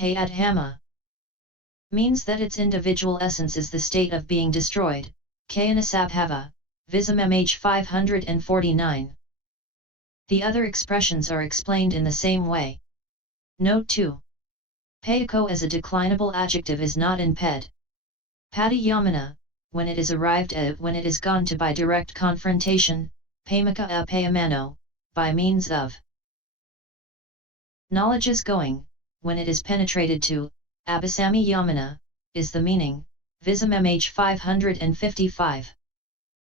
khaya-dhamma means that its individual essence is the state of being destroyed, khayana-sabhava, Vism-mhþ 549. The other expressions are explained in the same way. Note 2. Paþicco as a declinable adjective is not in ped. Patìyamana, when it is arrived at, when it is gone to by direct confrontation, paþimukhaí upeyamano, by means of knowledge is going, when it is penetrated to, abhisamiyamana, is the meaning, Vism-mhþ 555.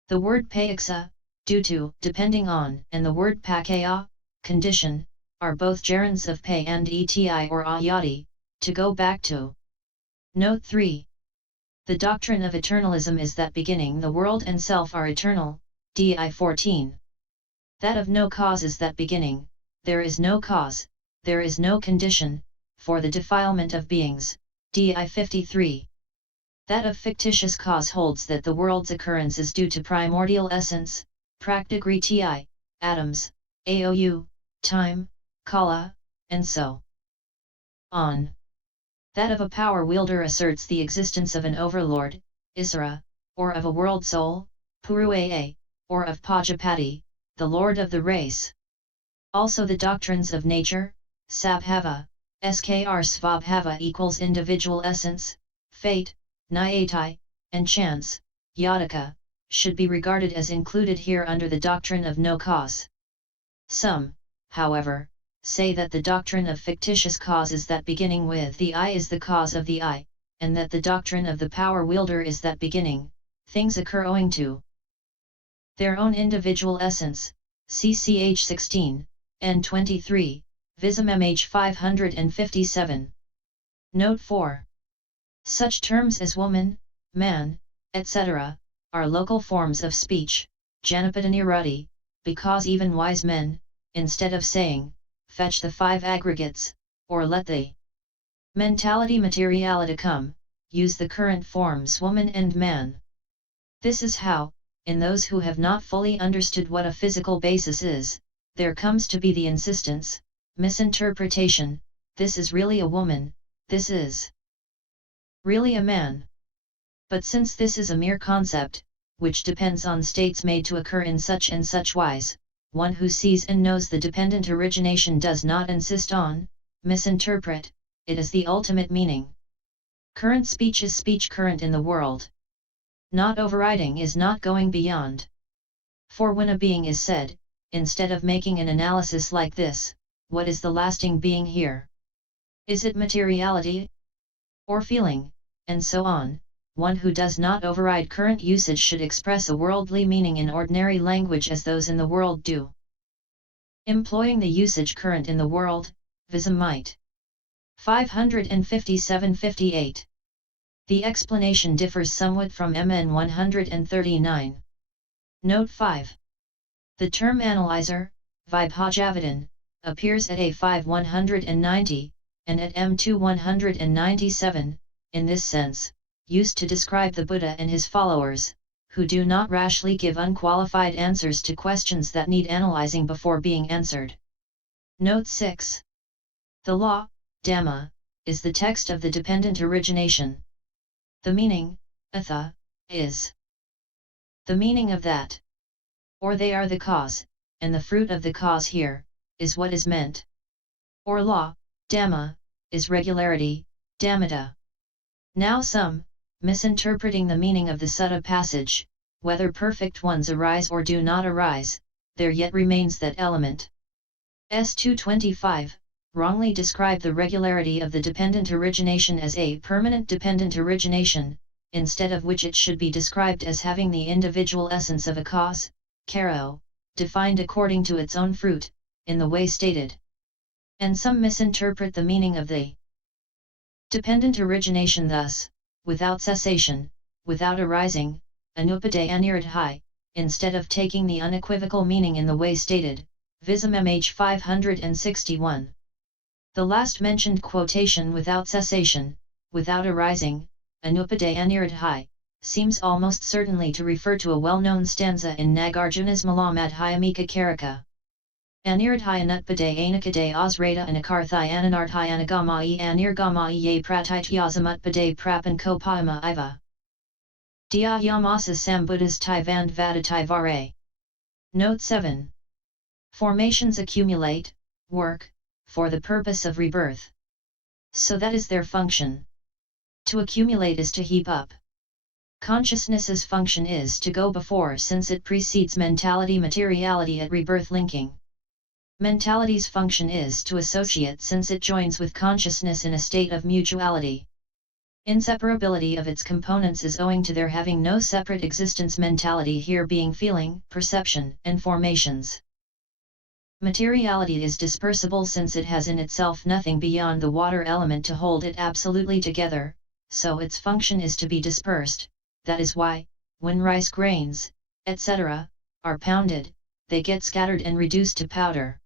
The word paccaya, due to, depending on, and the word paccaya, condition, are both gerunds of pay and eti or ayati, to go back to. Note 3. The doctrine of eternalism is that beginning the world and self are eternal, di 14. That of no cause is that beginning, there is no cause, there is no condition, for the defilement of beings, di 53. That of fictitious-cause holds that the world's occurrence is due to primordial essence, prakүti, atoms, aou, time, kala, and so on. That of a power-wielder asserts the existence of an overlord, issara, or of a world soul, Puruåa, or of Pajapati, the lord of the race. Also the doctrines of nature, sabhava, skr-svabhava equals individual essence, fate, ayati, and chance, yadika, should be regarded as included here under the doctrine of no cause. Some, however, say that the doctrine of fictitious cause is that beginning with the I is the cause of the I, and that the doctrine of the power-wielder is that beginning, things occur owing to their own individual essence, cch 16, and 23, Vism-mhþ 557. Note 4. Such terms as woman, man, etc., are local forms of speech, Janapadanirati, because even wise men, instead of saying, fetch the 5 aggregates, or let the mentality materiality come, use the current forms woman and man. This is how, in those who have not fully understood what a physical basis is, there comes to be the insistence, misinterpretation, this is really a woman, this is really a man. But since this is a mere concept, which depends on states made to occur in such and such wise, one who sees and knows the dependent origination does not insist on, misinterpret, it as the ultimate meaning. Current speech is speech current in the world. Not overriding is not going beyond. For when a being is said, instead of making an analysis like this, what is the lasting being here? Is it materiality? Or feeling? And so on, one who does not override current usage should express a worldly meaning in ordinary language as those in the world do. Employing the usage current in the world, Vism-mhþ 557-58. The explanation differs somewhat from MN 139. Note 5. The term analyzer, Vibhajavadan, appears at A5 190, and at M2 197, in this sense, used to describe the Buddha and his followers, who do not rashly give unqualified answers to questions that need analyzing before being answered. Note 6. The law, Dhamma, is the text of the dependent origination. The meaning, atha, is the meaning of that. Or they are the cause, and the fruit of the cause here, is what is meant. Or law, Dhamma, is regularity, dhammata. Now some, misinterpreting the meaning of the sutta passage, whether perfect ones arise or do not arise, there yet remains that element. S225, wrongly describe the regularity of the dependent origination as a permanent dependent origination, instead of which it should be described as having the individual essence of a cause, karo, defined according to its own fruit, in the way stated. And some misinterpret the meaning of the dependent origination thus, without cessation, without arising, anupadaya-nirodhi, instead of taking the unequivocal meaning in the way stated, Vism-mhþ 561. The last mentioned quotation without cessation, without arising, anupadaya-nirodhi, seems almost certainly to refer to a well-known stanza in Nagarjuna's Malamadhyamika Karika. Aniradhyanutpade anakade osrata anakarthai ananardhyanagama anirgama ye pratityasamutpade prapankopayama iva. Dhyayamasa sambuddhas tivand vadatai vare. Note 7. Formations accumulate, work, for the purpose of rebirth. So that is their function. To accumulate is to heap up. Consciousness's function is to go before since it precedes mentality materiality at rebirth linking. Mentality's function is to associate since it joins with consciousness in a state of mutuality. Inseparability of its components is owing to their having no separate existence, mentality here being feeling, perception, and formations. Materiality is dispersible since it has in itself nothing beyond the water element to hold it absolutely together, so its function is to be dispersed. That is why, when rice grains, etc., are pounded, they get scattered and reduced to powder.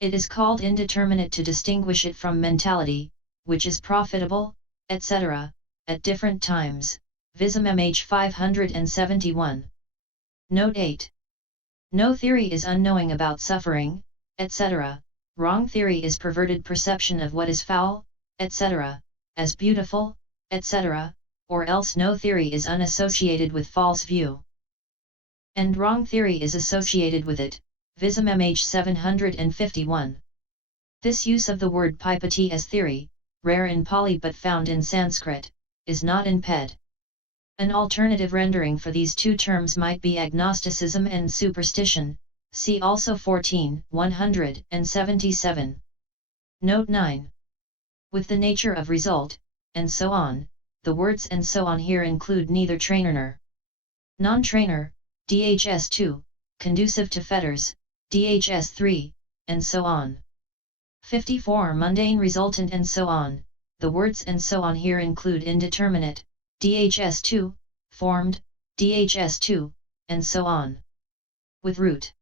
It is called indeterminate to distinguish it from mentality, which is profitable, etc., at different times. Vism-mhþ 571. Note 8. No theory is unknowing about suffering, etc., wrong theory is perverted perception of what is foul, etc., as beautiful, etc., or else no theory is unassociated with false view. And wrong theory is associated with it. Vism-mhþ 751. This use of the word Pajapati as theory, rare in Pali but found in Sanskrit, is not in Ped. An alternative rendering for these two terms might be agnosticism and superstition, see also 14:177. Note 9. With the nature of result, and so on, the words and so on here include neither trainer nor non-trainer, DHS2, conducive to fetters, DHS3, and so on. 54 mundane resultant and so on, the words and so on here include indeterminate, DHS2, formed, DHS2, and so on. With root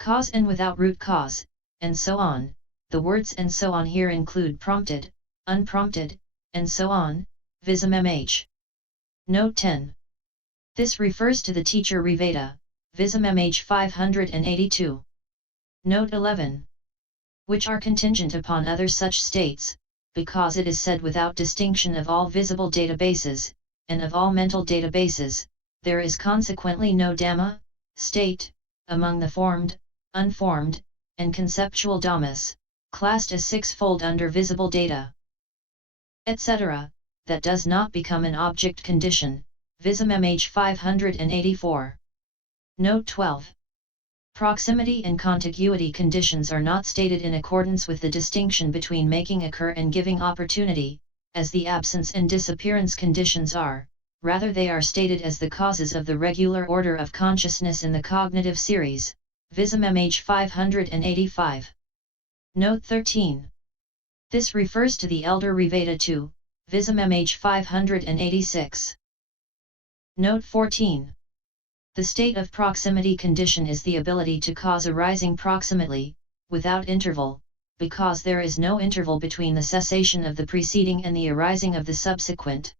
cause and without root cause, and so on, the words and so on here include prompted, unprompted, and so on. Vism-mhþ. Note 10. This refers to the teacher Riveda, Vism-mhþ 582. Note 11. Which are contingent upon other such states, because it is said without distinction of all visible databases, and of all mental databases, there is consequently no Dhamma, state, among the formed, unformed, and conceptual Dhammas, classed as sixfold under visible data, etc., that does not become an object condition. Vism-mhþ 584. Note 12. Proximity and contiguity conditions are not stated in accordance with the distinction between making occur and giving opportunity, as the absence and disappearance conditions are, rather they are stated as the causes of the regular order of consciousness in the cognitive series. Vism-mhþ 585. Note 13. This refers to the elder Riveda too. Vism-mhþ 586. Note 14. The state of proximity condition is the ability to cause arising proximately, without interval, because there is no interval between the cessation of the preceding and the arising of the subsequent.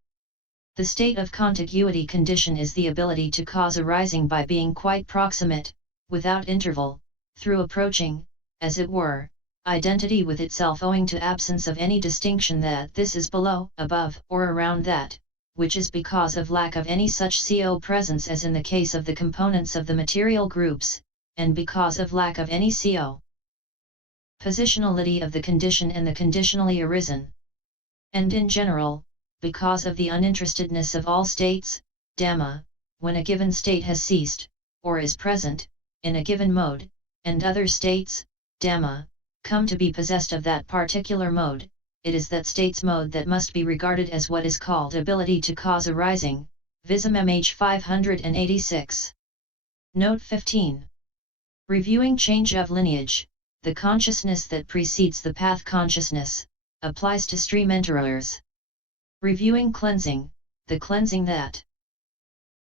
The state of contiguity condition is the ability to cause arising by being quite proximate, without interval, through approaching, as it were, identity with itself owing to absence of any distinction that this is below, above, or around that, which is because of lack of any such co presence as in the case of the components of the material groups, and because of lack of any co positionality of the condition and the conditionally arisen. And in general, because of the uninterestedness of all states, Dhamma, when a given state has ceased, or is present, in a given mode, and other states, Dhamma, come to be possessed of that particular mode, it is that state's mode that must be regarded as what is called ability to cause arising. Vism-mhþ 586. Note 15. Reviewing change of lineage, the consciousness that precedes the path consciousness, applies to stream enterers. Reviewing cleansing, the cleansing that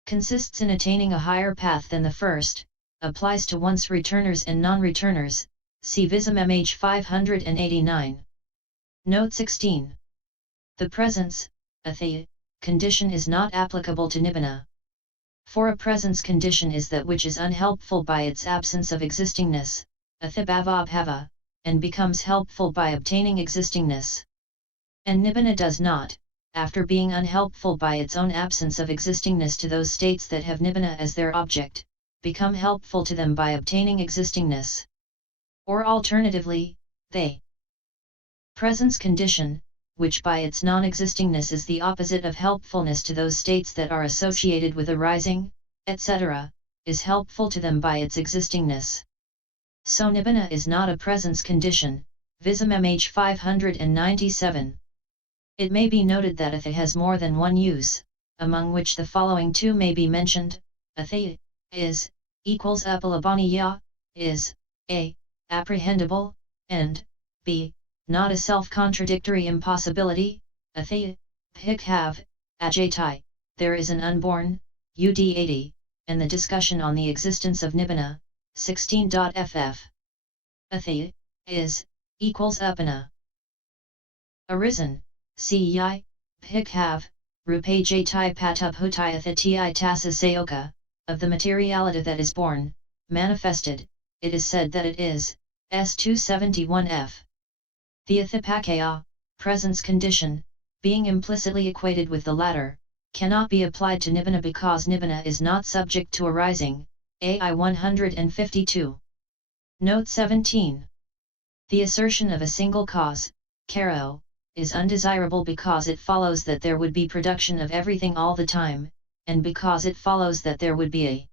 consists in attaining a higher path than the first, applies to once returners and non-returners. See Vism-mhþ 589. Note 16. The presence, athi, condition is not applicable to nibbana. For a presence condition is that which is unhelpful by its absence of existingness, athibhavabhava, and becomes helpful by obtaining existingness. And nibbana does not, after being unhelpful by its own absence of existingness to those states that have nibbana as their object, become helpful to them by obtaining existingness. Or alternatively, they presence condition, which by its non-existingness is the opposite of helpfulness to those states that are associated with arising, etc., is helpful to them by its existingness. So nibbana is not a presence condition, Vism-mhþ 597. It may be noted that athi has more than one use, among which the following two may be mentioned: athi is, equals upeyamano, is, a, apprehendable, and, b, not a self-contradictory impossibility, athi, have, ayati, there is an unborn, ud80, and the discussion on the existence of nibbana, 16.ff. Athi is, equals upana. Arisen, ci, have, rupajati patubhutiyathatii tasa of the materiality that is born, manifested, it is said that it is, s271f. The paccaya, presence condition, being implicitly equated with the latter, cannot be applied to nibbana because nibbana is not subject to arising, AI 152. Note 17. The assertion of a single cause, karo, is undesirable because it follows that there would be production of everything all the time, and because it follows that there would be a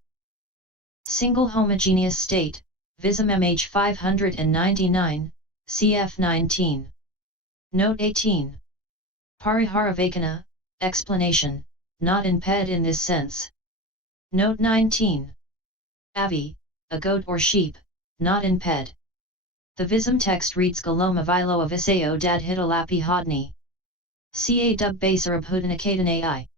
single homogeneous state, Vism-mhþ 599, cf 19. Note 18. Pariharavakana, explanation, not imped in this sense. Note 19. Avi, a goat or sheep, not imped. The Vism text reads Galomavilo avisayo dadhitalapi hodni. Ca dub basarabhudanakadanai.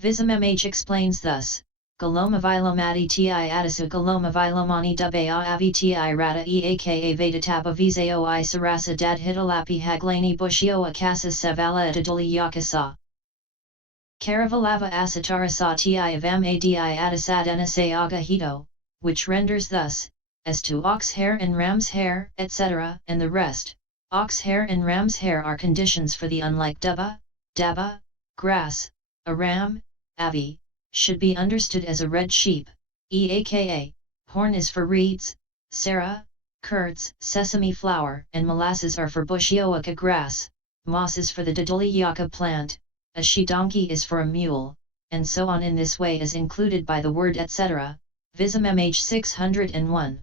Vism-mhþ explains thus: Galomavilo ti adisu Galomavilomani dubaya avi ti rata eaka vedataba viseo I sarasa dadhitalapi haglani bushio akasa savala adaduli yakasa. Karavalava asatarasa ti avam adi adisadana sayaga hito, which renders thus, as to ox hair and ram's hair, etc., and the rest. Ox hair and ram's hair are conditions for the unlike dubba, dabba, grass, a ram, avi, should be understood as a red sheep, eaka, horn is for reeds, sara, curds, sesame flour, and molasses are for bushioaka grass, moss is for the daduliyaka plant, a she-donkey is for a mule, and so on. In this way is included by the word etc., Vism-mhþ 601.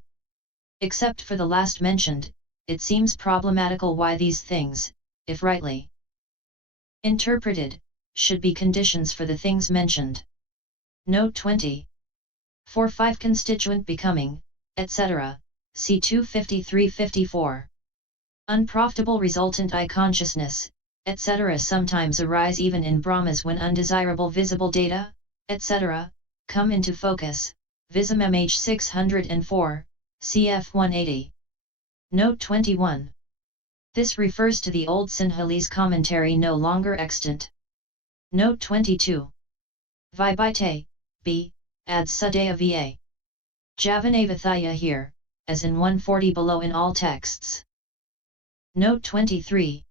Except for the last mentioned, it seems problematical why these things, if rightly interpreted, should be conditions for the things mentioned. Note 20. For 5 constituent becoming, etc., see 253-54. Unprofitable resultant I consciousness, etc. sometimes arise even in Brahmas when undesirable visible data, etc., come into focus, Vism-mhþ 604, cf 180. Note 21. This refers to the old Sinhalese commentary no longer extant. Note 22. Vibite, b, adds sudaya va. Javanavathaya here, as in 140 below in all texts. Note 23.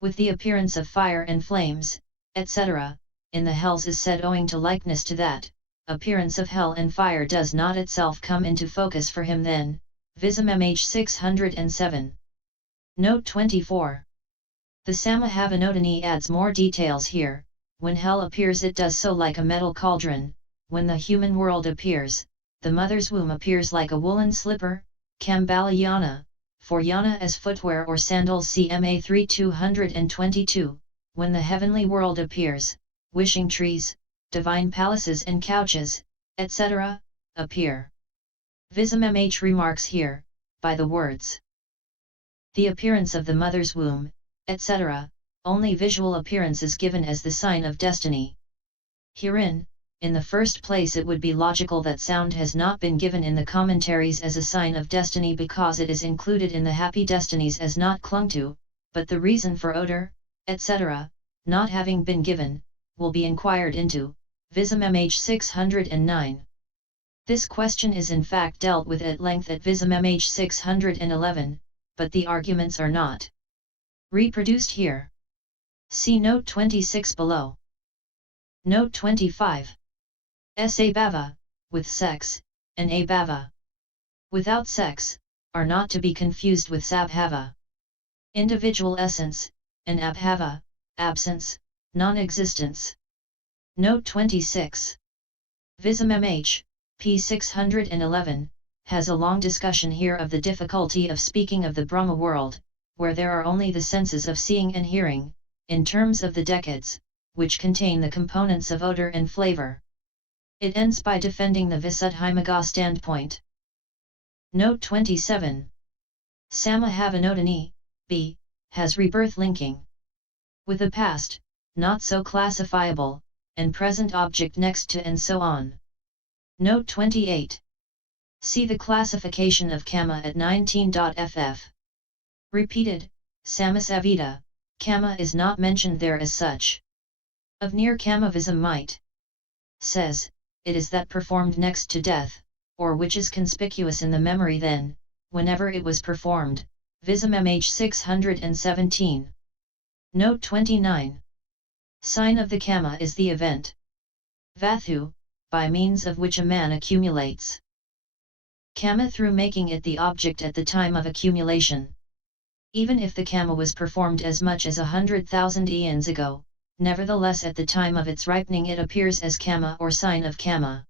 With the appearance of fire and flames, etc., in the hells is said owing to likeness to that, appearance of hell and fire does not itself come into focus for him then, Vism-mhþ 607. Note 24. The Sammahavanodini adds more details here: when hell appears it does so like a metal cauldron, when the human world appears, the mother's womb appears like a woolen slipper, kambalayana, for yana as footwear or sandals CMA 3222, when the heavenly world appears, wishing trees, divine palaces and couches, etc., appear. Vism-mhþ remarks here, by the words the appearance of the mother's womb, etc., only visual appearance is given as the sign of destiny. Herein, in the first place it would be logical that sound has not been given in the commentaries as a sign of destiny because it is included in the happy destinies as not clung to, but the reason for odor, etc., not having been given, will be inquired into, Vism-mhþ 609. This question is in fact dealt with at length at Vism-mhþ 611, but the arguments are not reproduced here. See Note 26 below. Note 25. S-abhava, with sex, and abhava, without sex, are not to be confused with sabhava, individual essence, and abhava, absence, non-existence. Note 26. Vism-mhþ, p. 611, has a long discussion here of the difficulty of speaking of the Brahma world, where there are only the senses of seeing and hearing, in terms of the decades, which contain the components of odor and flavor. It ends by defending the Visuddhimagga standpoint. Note 27. Sammahavanodani, b. has rebirth linking with a past, not so classifiable, and present object next to and so on. Note 28. See the classification of kamma at 19.ff. Repeated, samasavita, kamma is not mentioned there as such. Of near kamma Vism-mhþ says, it is that performed next to death, or which is conspicuous in the memory then, whenever it was performed, Vism-mhþ 617. Note 29. Sign of the kamma is the event vathu, by means of which a man accumulates kamma through making it the object at the time of accumulation. Even if the kamma was performed as much as 100,000 eons ago, nevertheless at the time of its ripening it appears as kamma or sign of kamma.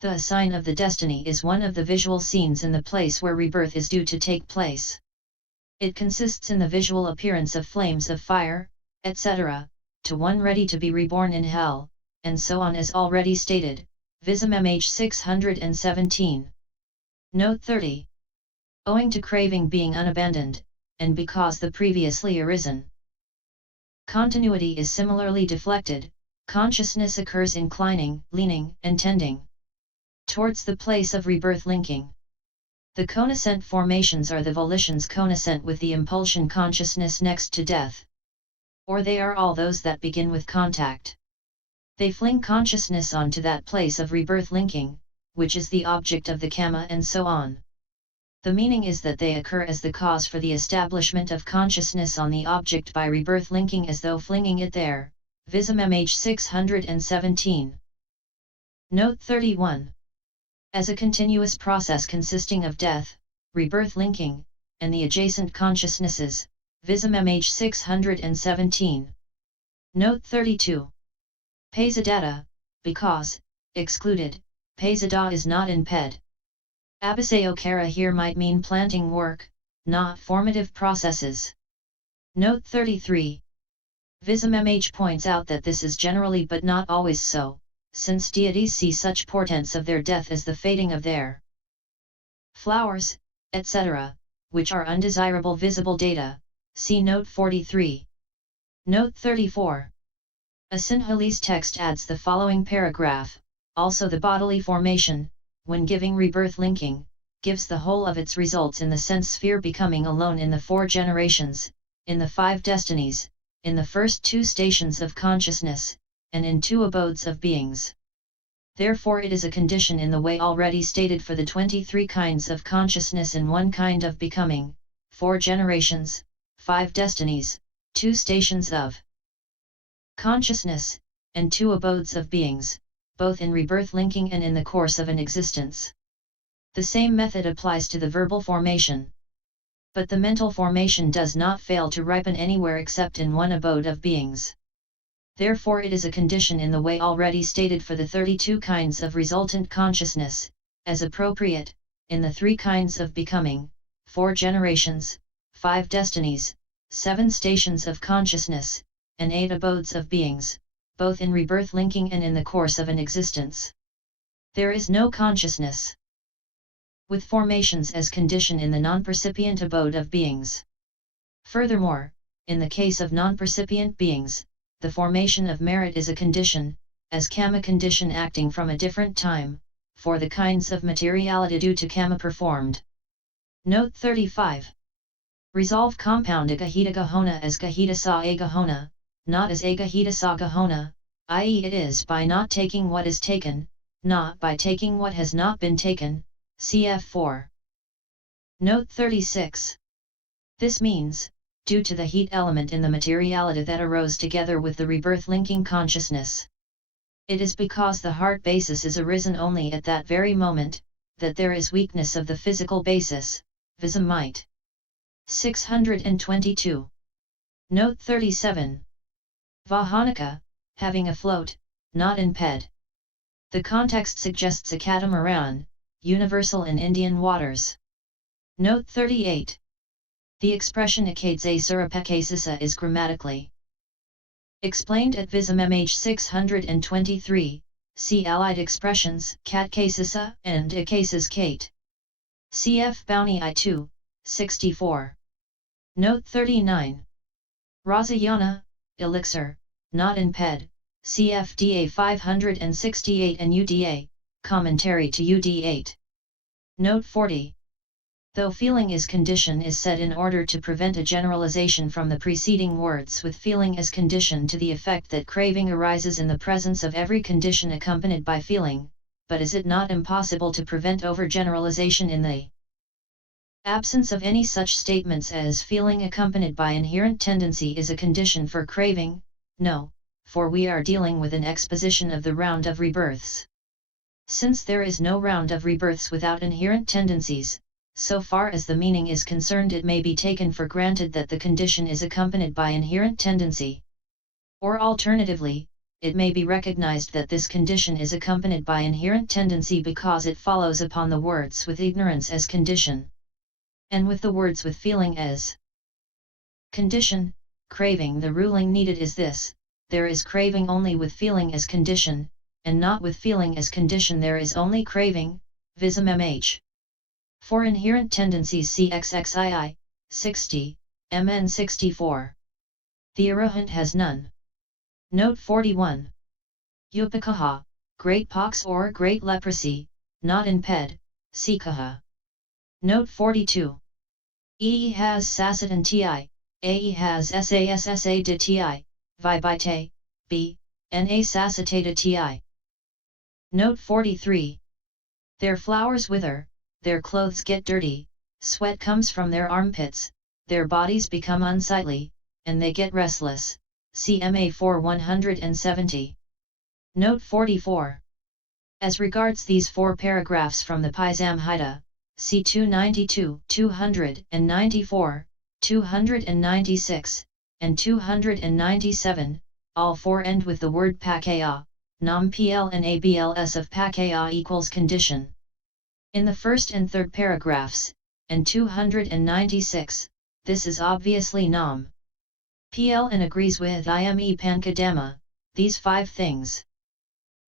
The sign of the destiny is one of the visual scenes in the place where rebirth is due to take place. It consists in the visual appearance of flames of fire, etc., to one ready to be reborn in hell, and so on as already stated, Vism-mhþ 617. Note 30. Owing to craving being unabandoned, and because the previously arisen continuity is similarly deflected, consciousness occurs inclining, leaning, and tending towards the place of rebirth linking. The connascent formations are the volitions connascent with the impulsion consciousness next to death. Or they are all those that begin with contact. They fling consciousness onto that place of rebirth linking, which is the object of the kamma and so on. The meaning is that they occur as the cause for the establishment of consciousness on the object by rebirth linking as though flinging it there, Vism-mhþ 617. Note 31. As a continuous process consisting of death, rebirth linking, and the adjacent consciousnesses, Vism-mhþ 617. Note 32. Pasadata, because, excluded, Pasada is not in ped. Abhisayokara here might mean planting work, not formative processes. Note 33. Vism-mhþ points out that this is generally but not always so, since deities see such portents of their death as the fading of their flowers, etc., which are undesirable visible data, see Note 43. Note 34. A Sinhalese text adds the following paragraph, also the bodily formation, when giving rebirth linking, gives the whole of its results in the sense sphere becoming alone in the 4 generations, in the 5 destinies, in the first 2 stations of consciousness, and in 2 abodes of beings. Therefore it is a condition in the way already stated for the 23 kinds of consciousness in 1 kind of becoming, 4 generations, 5 destinies, 2 stations of consciousness, and 2 abodes of beings, both in rebirth linking and in the course of an existence. The same method applies to the verbal formation. But the mental formation does not fail to ripen anywhere except in 1 abode of beings. Therefore it is a condition in the way already stated for the 32 kinds of resultant consciousness, as appropriate, in the 3 kinds of becoming, 4 generations, 5 destinies, 7 stations of consciousness, and 8 abodes of beings, both in rebirth linking and in the course of an existence. There is no consciousness with formations as condition in the non-percipient abode of beings. Furthermore, in the case of non-percipient beings, the formation of merit is a condition, as kamma condition acting from a different time, for the kinds of materiality due to kamma performed. Note 35. Resolve compound agahita gahona as gahita sa agahona, not as agahita sa gahona, i.e. it is by not taking what is taken, not by taking what has not been taken, cf. 4. Note 36. This means, due to the heat element in the materiality that arose together with the rebirth linking consciousness. It is because the heart basis is arisen only at that very moment, that there is weakness of the physical basis, Vism-mhþ. 622. Note 37. Vahanika, having a float, not in ped. The context suggests a catamaran, universal in Indian waters. Note 38. The expression acades issara paccaya is grammatically explained at Vism-mhþ 623, see allied expressions cat-cases and acases-kate. Cf. Bounty I2, 64. Note 39. Rasayana, elixir, not in ped, cf. DA 568 and UDA, commentary to UD8. Note 40. Though feeling is condition is said in order to prevent a generalization from the preceding words with feeling as condition to the effect that craving arises in the presence of every condition accompanied by feeling, but is it not impossible to prevent overgeneralization in the absence of any such statements as feeling accompanied by inherent tendency is a condition for craving? No, for we are dealing with an exposition of the round of rebirths. Since there is no round of rebirths without inherent tendencies, so far as the meaning is concerned it may be taken for granted that the condition is accompanied by inherent tendency. Or alternatively, it may be recognized that this condition is accompanied by inherent tendency because it follows upon the words with ignorance as condition, and with the words with feeling as condition. Craving. The ruling needed is this: there is craving only with feeling as condition, and not with feeling as condition there is only craving, Vism-mhþ. For inherent tendencies see XXII, 60, MN 64. The arahant has none. Note 41. Upeyamano, great pox or great leprosy, not in ped, paþicca. Note 42. E has sasatan ti, ae has sassa de ti, vibite, b, na sasatata ti. Note 43. Their flowers wither, their clothes get dirty, sweat comes from their armpits, their bodies become unsightly, and they get restless. CMA 4 170. Note 44. As regards these four paragraphs from the Vism-mhþ, C 292, 294, 296, and 297, all four end with the word paccaya, nam pl and abls of paccaya equals condition. In the first and third paragraphs, and 296, this is obviously nam pl and agrees with ime pankadhamma, these five things.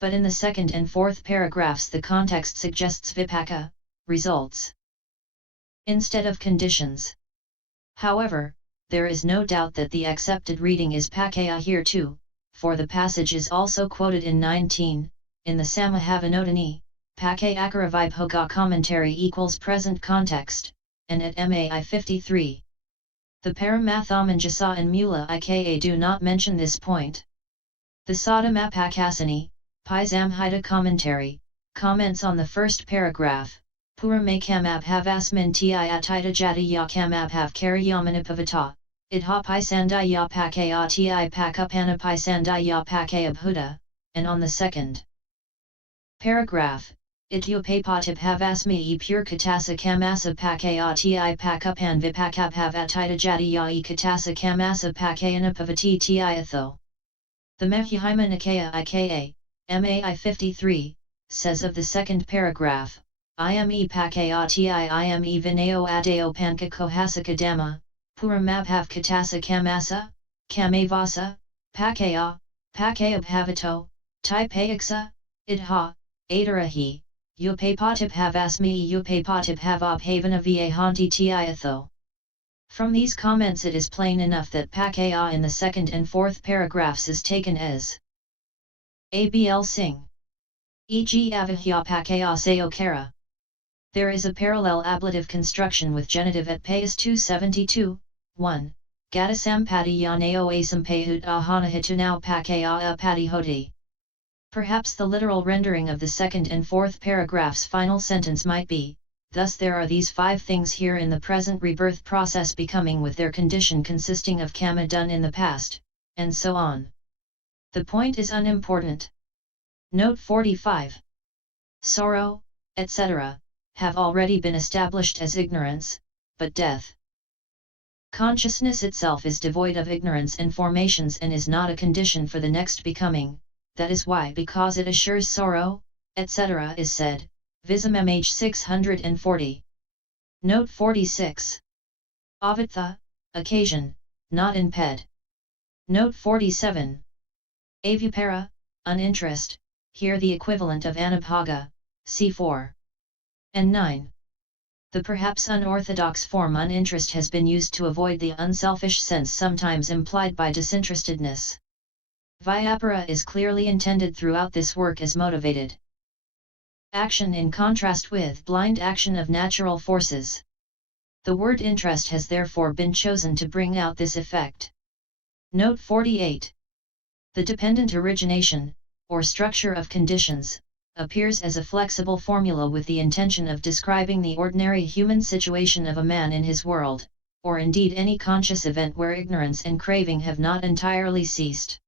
But in the second and fourth paragraphs the context suggests vipaka, results, instead of conditions. However, there is no doubt that the accepted reading is paccaya here too, for the passage is also quoted in 19, in the Samahavanodani, paccaya vibhoga commentary equals present context, and at MAI 53. The Paramathamanjasa and Mula Ika do not mention this point. The Sadhamapakasani, Vism-mhþ commentary, comments on the first paragraph. Purumakamabhavasmin ti atita jati yakamabhav khaya-dhamma idha pisandaya paccaya ti paccupana pisandaya paccaya, and on the second paragraph, Upeyamano e pure katasa kamasa paccaya ti paccupan vipakabhav atita jati yai katasa kamasa paccaya-dhamma ti atho. The Mahihima Nikaya Ika, MAI 53, says of the second paragraph, Ime paccaya ti ime vinao adeo pankako hasika-dhamma, puramabhav katasa kamasa, kamavasa, paccaya, paccaya-bhavato, ti paccaya, idha, adarahi, upeyamano upeyamano vahanti ti atho. From these comments it is plain enough that paccaya in the second and fourth paragraphs is taken as abl sing, e.g. avihya paccaya sayokara. There is a parallel ablative construction with genitive at Payas 272, 1, Gadasampati yanao asampayud ahanahitunau paccaya patihoti. Perhaps the literal rendering of the second and fourth paragraph's final sentence might be, thus there are these 5 things here in the present rebirth process becoming with their condition consisting of karma done in the past, and so on. The point is unimportant. Note 45. Sorrow, etc., have already been established as ignorance, but death. Consciousness itself is devoid of ignorance and formations and is not a condition for the next becoming, that is why because it assures sorrow, etc. is said, Vism-mhþ 640. Note 46. Avitha, occasion, not in ped. Note 47. Avipara, uninterest, here the equivalent of anabhaga, c4. And 9. The perhaps unorthodox form uninterest has been used to avoid the unselfish sense sometimes implied by disinterestedness. Vyapara is clearly intended throughout this work as motivated action in contrast with blind action of natural forces. The word interest has therefore been chosen to bring out this effect. Note 48. The dependent origination, or structure of conditions, appears as a flexible formula with the intention of describing the ordinary human situation of a man in his world, or indeed any conscious event where ignorance and craving have not entirely ceased.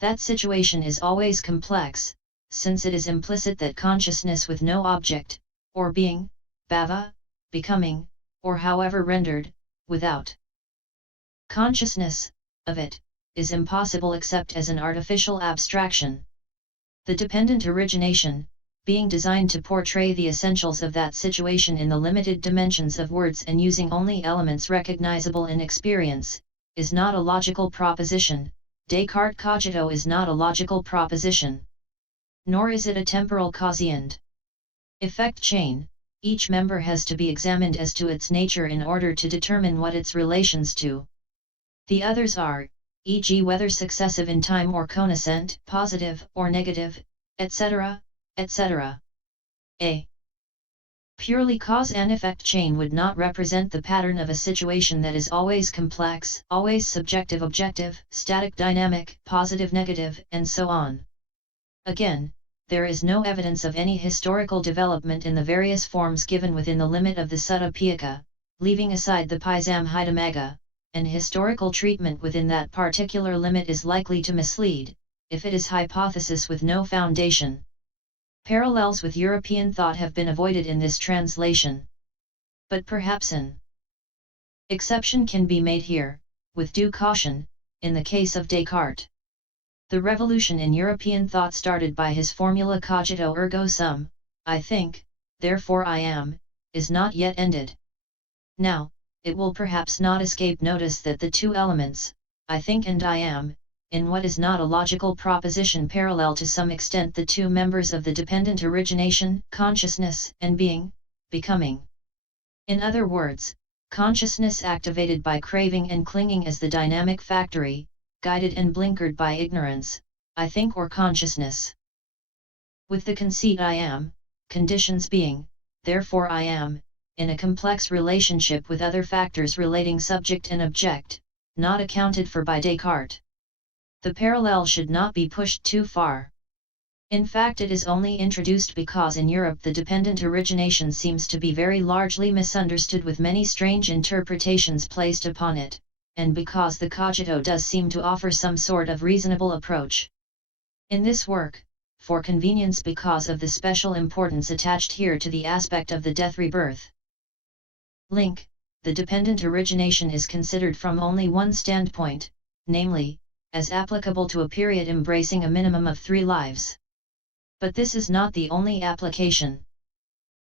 That situation is always complex, since it is implicit that consciousness with no object, or being, bhava, becoming, or however rendered, without consciousness, of it, is impossible except as an artificial abstraction. The dependent origination, being designed to portray the essentials of that situation in the limited dimensions of words and using only elements recognizable in experience, is not a logical proposition. Descartes' cogito is not a logical proposition. Nor is it a temporal causand. Effect chain, each member has to be examined as to its nature in order to determine what its relations to the others are, e.g. whether successive in time or connascent, positive or negative, etc., etc. A purely cause and effect chain would not represent the pattern of a situation that is always complex, always subjective objective, static dynamic, positive negative, and so on. Again, there is no evidence of any historical development in the various forms given within the limit of the Sutta Pitaka, leaving aside the Pisam-mhþ, and historical treatment within that particular limit is likely to mislead, if it is hypothesis with no foundation. Parallels with European thought have been avoided in this translation. But perhaps an exception can be made here, with due caution, in the case of Descartes. The revolution in European thought started by his formula cogito ergo sum, I think, therefore I am, is not yet ended. Now, it will perhaps not escape notice that the two elements, I think and I am, in what is not a logical proposition parallel to some extent the two members of the dependent origination, consciousness, and being, becoming. In other words, consciousness activated by craving and clinging as the dynamic factory, guided and blinkered by ignorance, I think or consciousness. With the conceit I am, conditions being, therefore I am, in a complex relationship with other factors relating subject and object, not accounted for by Descartes. The parallel should not be pushed too far. In fact, it is only introduced because in Europe the dependent origination seems to be very largely misunderstood with many strange interpretations placed upon it, and because the cogito does seem to offer some sort of reasonable approach. In this work, for convenience because of the special importance attached here to the aspect of the death rebirth link, the dependent origination is considered from only one standpoint, namely, as applicable to a period embracing a minimum of 3 lives. But this is not the only application.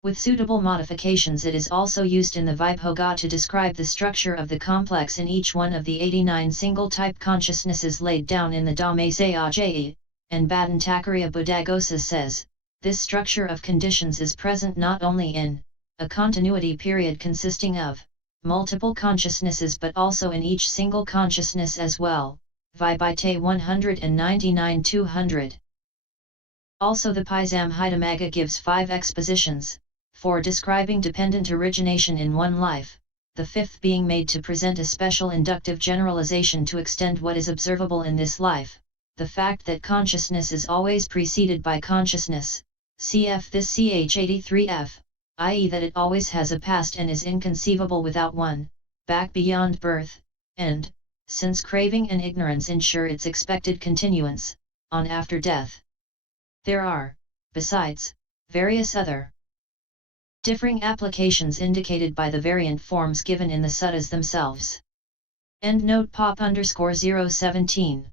With suitable modifications it is also used in the Vibhoga to describe the structure of the complex in each one of the 89 single-type consciousnesses laid down in the Dhamma-sayajaya, and Bhattacharya Buddhaghosa says, this structure of conditions is present not only in a continuity period consisting of multiple consciousnesses but also in each single consciousness as well, Vibhite 199-200. Also the Pisam-mhþ gives 5 expositions, for describing dependent origination in one life, the 5th being made to present a special inductive generalization to extend what is observable in this life, the fact that consciousness is always preceded by consciousness, cf. this ch 83f, i.e. that it always has a past and is inconceivable without one, back beyond birth, and, since craving and ignorance ensure its expected continuance, on after death. There are, besides, various other differing applications indicated by the variant forms given in the suttas themselves. Endnote pop_017